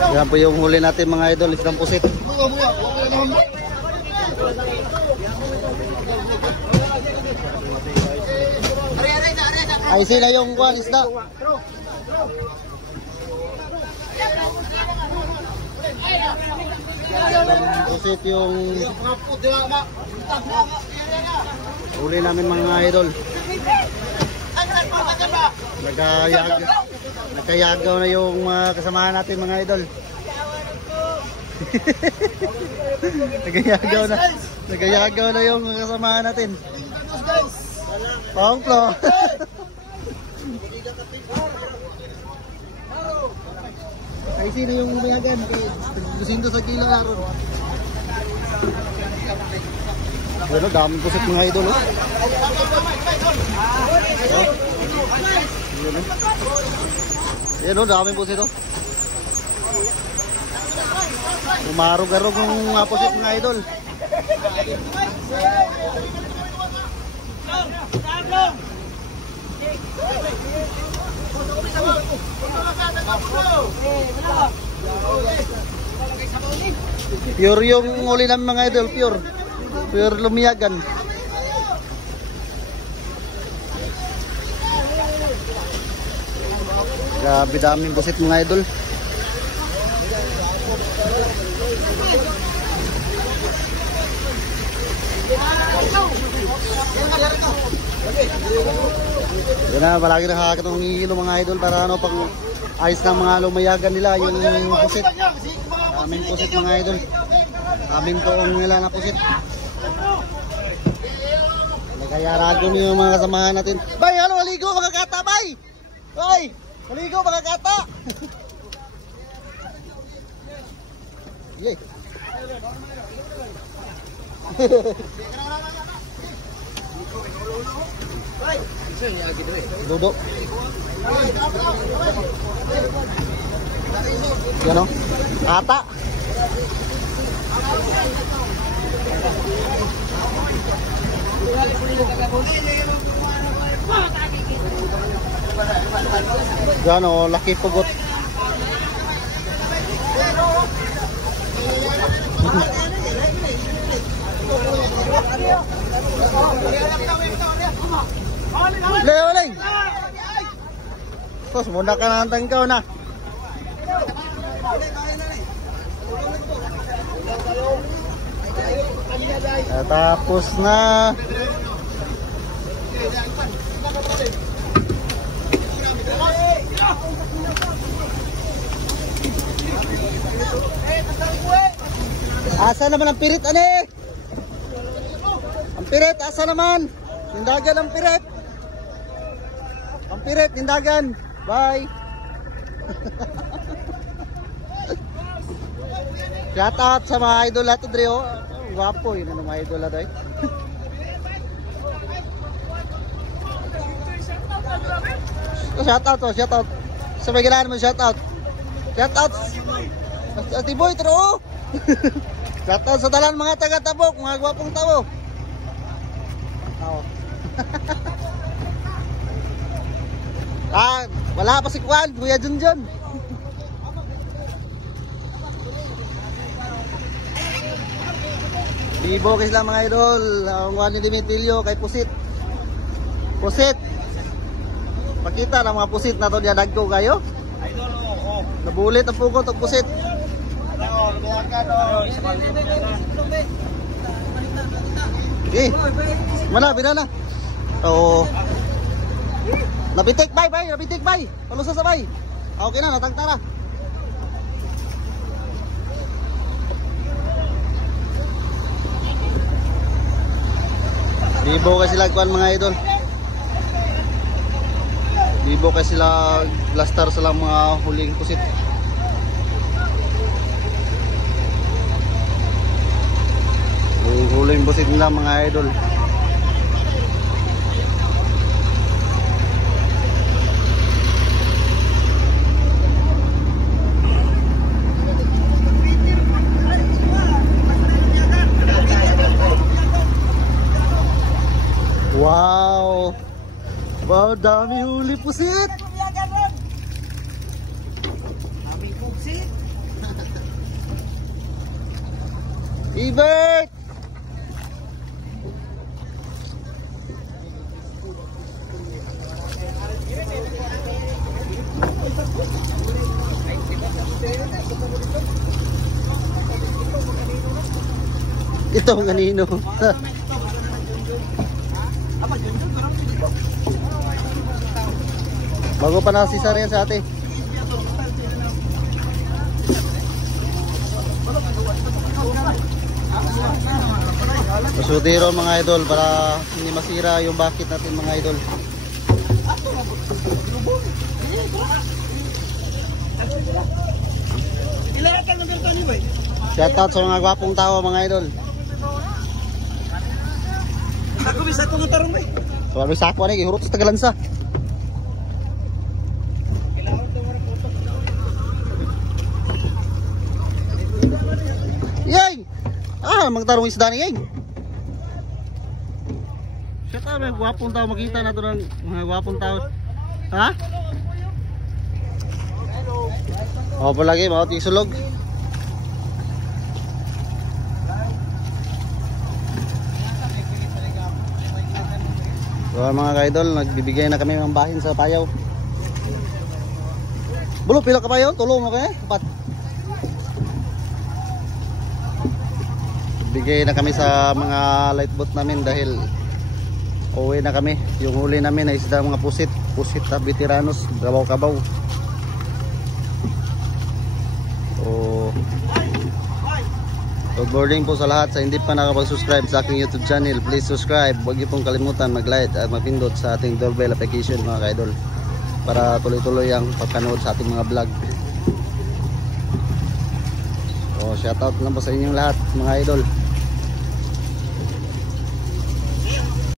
Yan po yung huli natin mga idol, isang pusit. Ay sila yung kuwan isda. Pusit yung huli namin mga idol. Nagkayagaw na yung kasamahan natin mga idol. Nagkayagaw na yung kasamahan natin. Pangplo. Ay sino yung umayagan? 200 sa kilo na ron. Pero daming pusit mga idol. Yan o, daming pusit o. Umarog-arog yung pusit mga idol. Pure yung uli namin mga idol, pure lumiyagan. Grabe daming pusit mga idol. Yan na, malaki nakakakit ng hihilo mga idol para ano, pang ayos ng mga lumayagan nila yung pusit. Daming pusit mga idol. Daming toong nila na pusit. Kaya rago niyo yung mga kasamahan natin. Bay, ano, maligo mga kata, bay! Bay, maligo mga kata! Yay! Duduk. Yan o. Kata. Yan o. Laki pugot. Leo Leng. Tos muna ka na ang ikaw na. Tapos na. Asa naman ang pirit ani? Ang pirit asa naman? Tindagan ang pirit. Ang pirit tindagan. Bye. Shout out sa mga idol natin dre oh. Guwapo yun ang mga idol natin. Shout out oh, shout out. Sa may ganahan mo shout out. Shout out. Ati boy tro. Shout out sa talan mga taga-Tabok, mga gwapong tao. Wala pa si Kwan, Kuya Junjun. Bibo kasi lang mga idol. Ang Juan ni Dimitilio kay Pusit. Pusit. Pakita ng mga pusit na to niya nagko kayo. Idol, oo. Nabulit ang pugot ang pusit. Okay. Mana, binana. Oo. Nabitik bay, nabitik bay. Palusa sa bay. Okay na, natagtara. Bibo kasi sila kuan mga idol. Bibo kasi sila blaster sa mga huling pusit. Huling pusit nila mga idol. Wow! Wow, dami huli pusit! Daming pusit! Ibert! Ito ang kanino. Bago pa na si Sarian sa ate. Pasudiro mga idol para hindi masira yung bucket natin mga idol. Shoutout sa mga gwapong tao mga idol. Ako bisa ko ng tarong eh. So ano sa ako ni gihurot sa Tagalansa. Yay! Magtarong isda ni yay. Shoutout mga gwapong tao, makita na to ng mga gwapong tao. Ha? O po lagi, maot isulog. So mga ka-idol, nagbibigay na kami ng bahin sa payaw. Bulo, pila ka payaw? Tulong mo kayo? Apat. Bigay na kami sa mga light boat namin dahil uwi na kami. Yung huli namin ay isda mga pusit. Pusit na veteranos, kabaw-kabaw. Good morning po sa lahat. Sa hindi pa nakapag-subscribe sa aking YouTube channel, please subscribe. Huwag niyo pong kalimutan mag-like at mag-pindot sa ating doorbell application mga ka-idol para tuloy-tuloy ang pagpanood sa ating mga vlog. So, shoutout lang po sa inyong lahat mga idol.